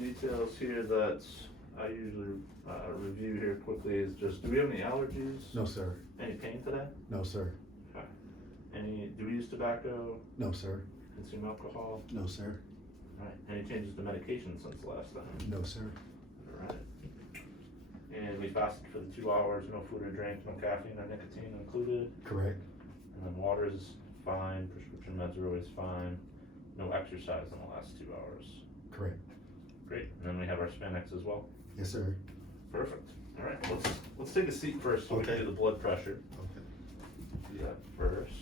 details here that I usually review here quickly is just, do we have any allergies? No, sir. Any pain today? No, sir. Okay. Do we use tobacco? No, sir. Consume alcohol? No, sir. Alright. Any changes to medication since the last time? No, sir. Alright. And we fasted for the 2 hours, no food or drink, no caffeine or nicotine included. Correct. And then water is fine, prescription meds are always fine. No exercise in the last 2 hours. Correct. Great. And then we have our Spanx as well. Yes, sir. Perfect. Alright, let's take a seat first so we Okay. can do the blood pressure. Okay. Do that first.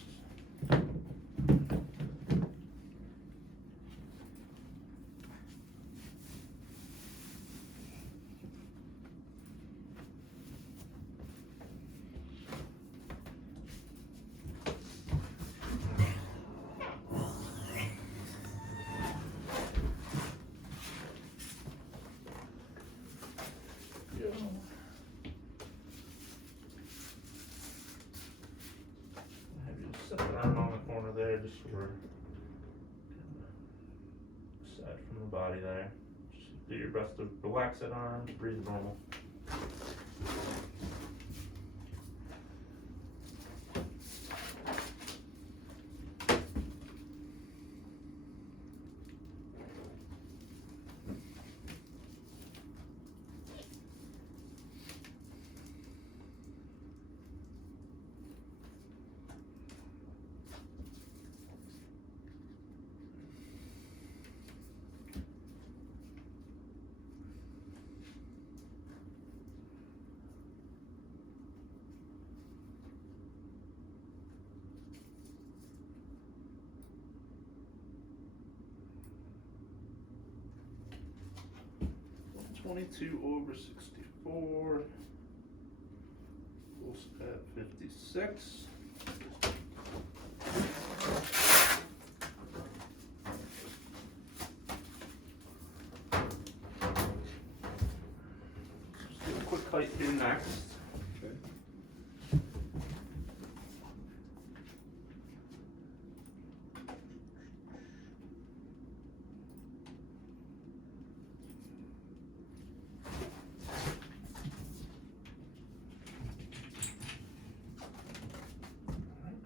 Have you set the arm on the corner there just for aside from the body there. Just do your best to relax that arm, breathe normal. .22 over 64. Pulse at 56. Just do a quick height here next. Okay.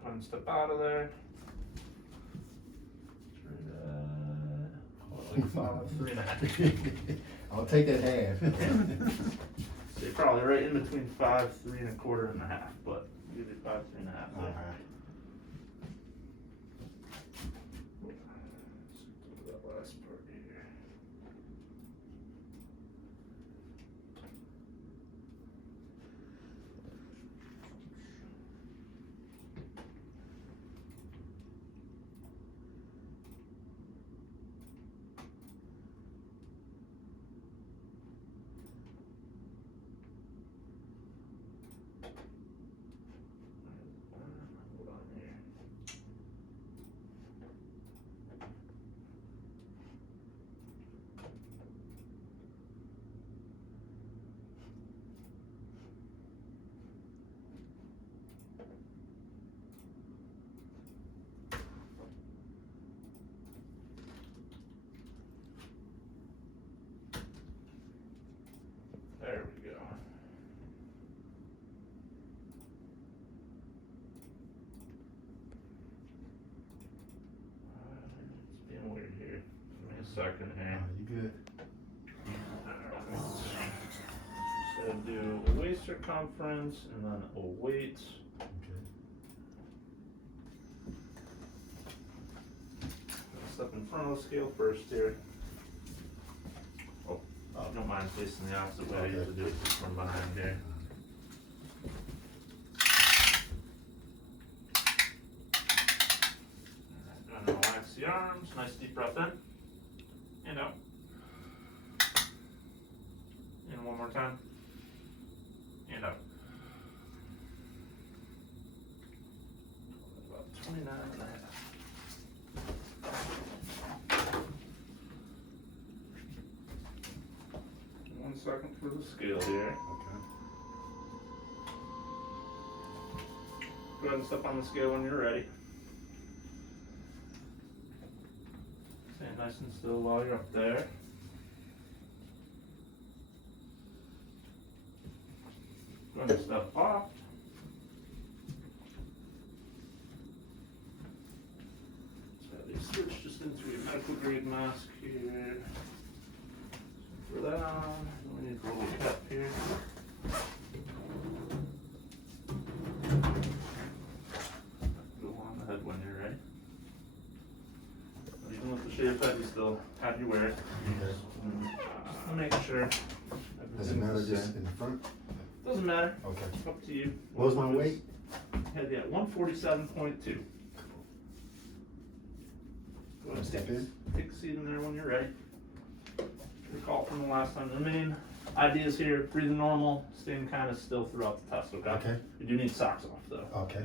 Go ahead and step out of there. Like 5'3.5". I'll take that half. So you're probably right in between 5'3 1/4 and a half, but you do 5'3.5 there. Alright. That last part here. Hold on here. There we go. It's being weird here. Give me a second here. You good? Alright. Just gotta do a waist circumference and then a weight. Okay. Step in front of the scale first here. Oh, don't mind facing the opposite way. I Okay. usually do it from behind here. Alright, then relax the arms. Nice deep breath in. And out. And one more time. And out. About 29.5. 1 second for the scale here. Okay. Go ahead and step on the scale when you're ready. Stay nice and still while you're up there. Going to step off. So they switch just into a medical grade mask here. Throw that on. We need a little cap here. Go on ahead when you're ready. Even with the shaved head, you still have you wear it. Okay. Just to make sure. Does it matter just in the front? Doesn't matter. Okay. Up to you. What was my weight? Head at 147.2. Go ahead and Step in. take a seat in there when you're ready. Recall from the last time. The main ideas here: breathing normal, staying kind of still throughout the test. Okay. Okay. You do need socks off though. Okay.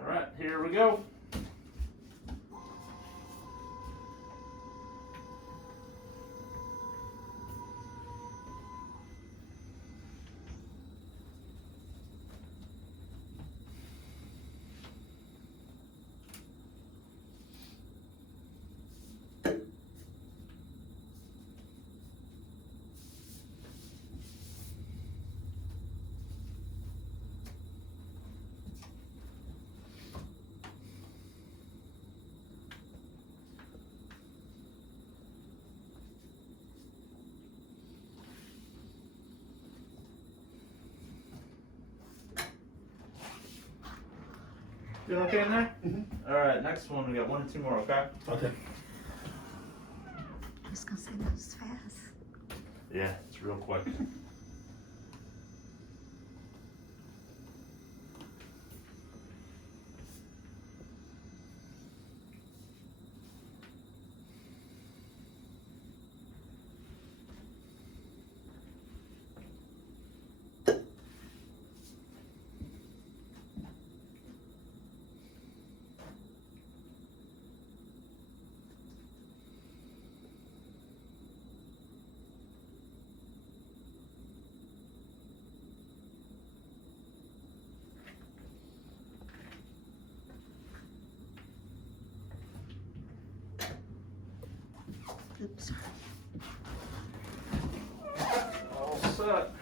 All right, here we go. Doing okay in there? Mm-hmm. All right, next one. We got 1 or 2 more, okay? Okay. I was gonna say that was fast. Yeah, it's real quick. Oops. All set.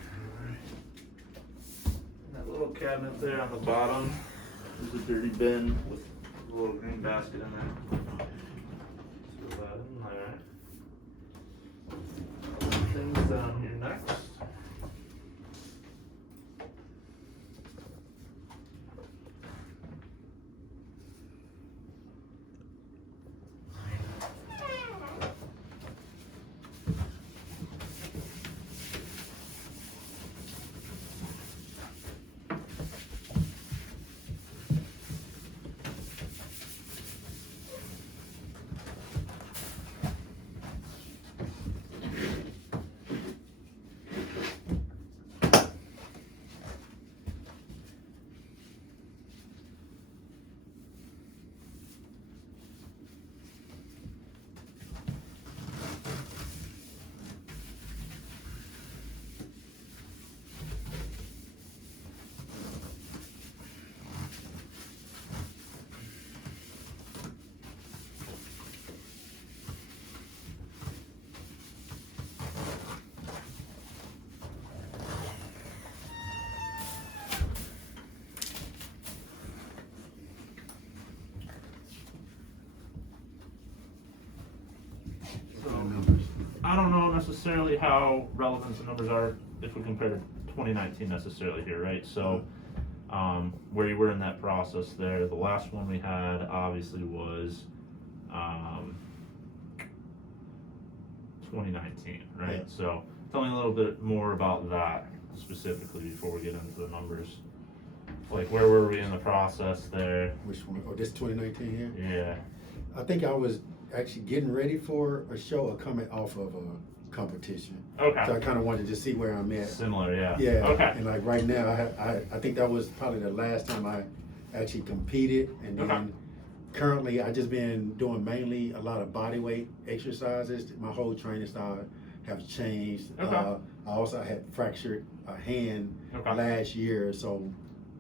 That little cabinet there on the bottom is a dirty bin with a little green basket in there. Throw that in there. Things down here next. I don't know necessarily how relevant the numbers are if we compare to 2019 necessarily here, right? So where you were in that process there, the last one we had obviously was 2019, right? Yeah. So tell me a little bit more about that specifically before we get into the numbers. Like where were we in the process there? Which one? Oh, this 2019 here? Yeah. I think I was actually getting ready for a show or coming off of a competition. Okay. So I kind of wanted to see where I'm at. Similar, yeah. Yeah. Okay. And like right now, I think that was probably the last time I actually competed. And then Okay. currently, I just been doing mainly a lot of body weight exercises. My whole training style have changed. Okay. I also had fractured a hand Okay. last year, so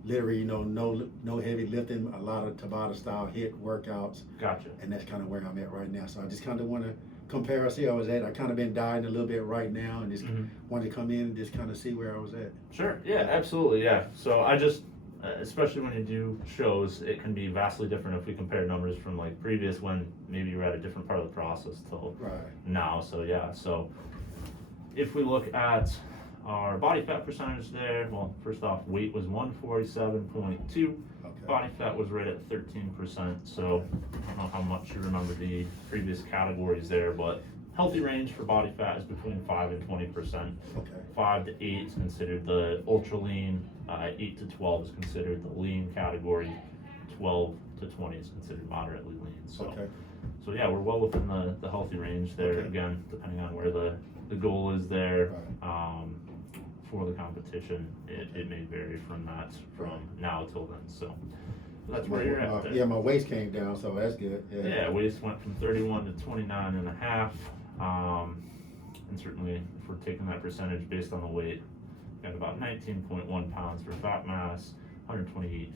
literally, no heavy lifting, a lot of Tabata style HIIT workouts, Gotcha. and that's kind of where I'm at right now. So I just kind of want to compare, see where I was at. I kind of been dieting a little bit right now, and just wanted to come in and just kind of see where I was at. Sure. Yeah, absolutely. Yeah. So I just, especially when you do shows, it can be vastly different if we compare numbers from like previous when maybe you were at a different part of the process till now. So yeah. So if we look at our body fat percentage there, well, first off, weight was 147.2. Body fat was right at 13%. So I don't know how much you remember the previous categories there, but healthy range for body fat is between 5 and 20%. 5 to 8 is considered the ultra lean. 8 to 12 is considered the lean category. 12 to 20 is considered moderately lean. So, so yeah, we're well within the healthy range there. Again, depending on where the goal is there. For the competition, it may vary from now till then. So that's where you're at there. Yeah, my waist came down, so that's good. Yeah, waist went from 31 to 29 and a half. And certainly if we're taking that percentage based on the weight, got about 19.1 pounds for fat mass, 128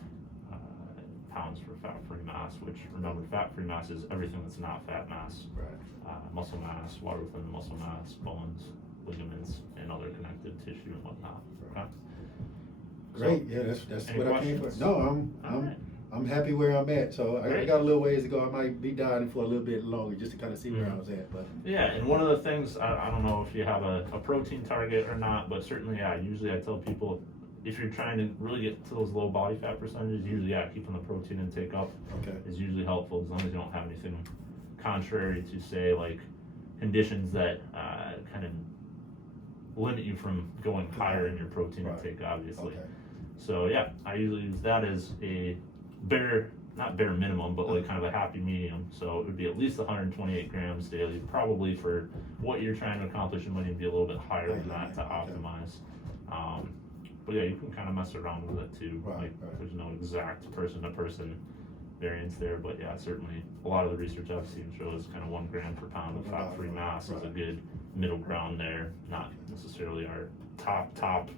pounds for fat-free mass, which remember, fat-free mass is everything that's not fat mass. Muscle mass, water within the muscle mass, bones, ligaments, and other connective tissue and whatnot. Okay? Great. So, Yeah, that's any what questions? I came for. No, I'm happy where I'm at. So I got a little ways to go. I might be dieting for a little bit longer just to kind of see where I was at. But yeah, and one of the things, I don't know if you have a protein target or not, but certainly, yeah, usually I tell people, if you're trying to really get to those low body fat percentages, usually, yeah, keeping the protein intake up is usually helpful, as long as you don't have anything contrary to, say, like conditions that kind of limit you from going higher in your protein intake, obviously. So yeah, I usually use that as a not bare minimum, but like kind of a happy medium. So it would be at least 128 grams daily. Probably for what you're trying to accomplish, it might be a little bit higher than that to optimize. But yeah, you can kind of mess around with it too. There's no exact person-to-person variance there, but yeah, certainly a lot of the research I've seen shows kind of 1 gram per pound of fat-free mass is a good middle ground there. Not necessarily our top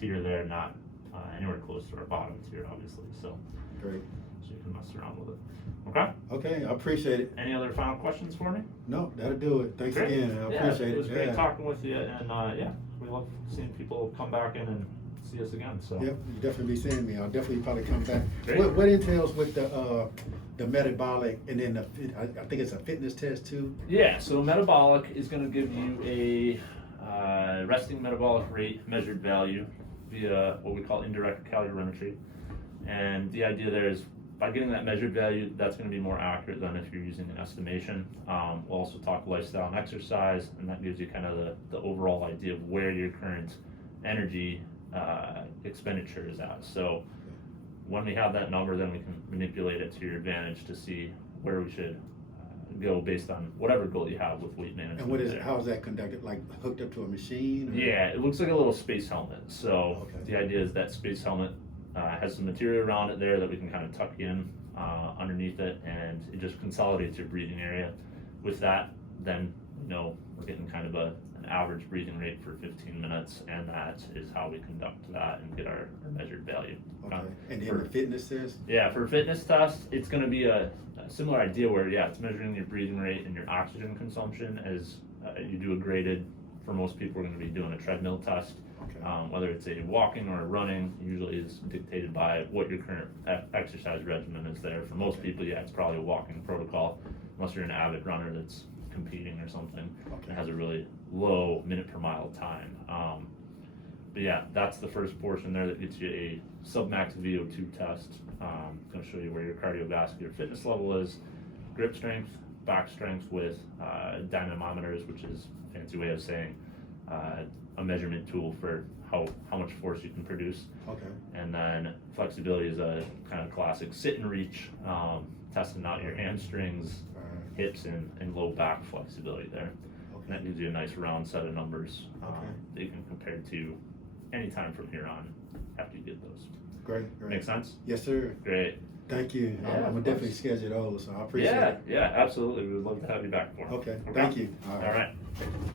tier there, not anywhere close to our bottom tier, obviously. So great. So you can mess around with it. Okay. Okay, I appreciate it. Any other final questions for me? No, that'll do it. Thanks again. I appreciate it. It was great talking with you, and yeah, we love seeing people come back in and see us again. So yep, you definitely be seeing me. I'll definitely probably come back. Great. What entails with the metabolic, and then I think it's a fitness test too? Yeah, so metabolic is going to give you a resting metabolic rate measured value via what we call indirect calorimetry. And the idea there is by getting that measured value, that's going to be more accurate than if you're using an estimation. We'll also talk lifestyle and exercise, and that gives you kind of the overall idea of where your current energy expenditure is at. So when we have that number, then we can manipulate it to your advantage to see where we should go based on whatever goal you have with weight management. And what is how is that conducted? Like hooked up to a machine? Or? Yeah, it looks like a little space helmet. So the idea is that space helmet has some material around it there that we can kind of tuck in underneath it, and it just consolidates your breathing area. With that, then we're getting kind of an average breathing rate for 15 minutes, and that is how we conduct that and get our measured value. Okay. And then the fitness test? Yeah, for a fitness test, it's going to be a similar idea where, yeah, it's measuring your breathing rate and your oxygen consumption as you do a graded. For most people, we're going to be doing a treadmill test. Whether it's a walking or a running, usually is dictated by what your current exercise regimen is there. For most people, yeah, it's probably a walking protocol, unless you're an avid runner that's competing or something and has a really low minute per mile time. But yeah, that's the first portion there that gets you a submax VO2 test. Going to show you where your cardiovascular fitness level is, grip strength, back strength with dynamometers, which is a fancy way of saying a measurement tool for how much force you can produce. And then flexibility is a kind of classic sit and reach, testing out your hamstrings, hips, and low back flexibility there. And that gives you a nice round set of numbers that you can compare to any time from here on after you get those. Great. Make sense? Yes, sir. Great. Thank you. Yeah, I'm gonna definitely schedule those, so I appreciate it. Yeah, absolutely. We would love to have you back for them. Okay. Thank you. All right.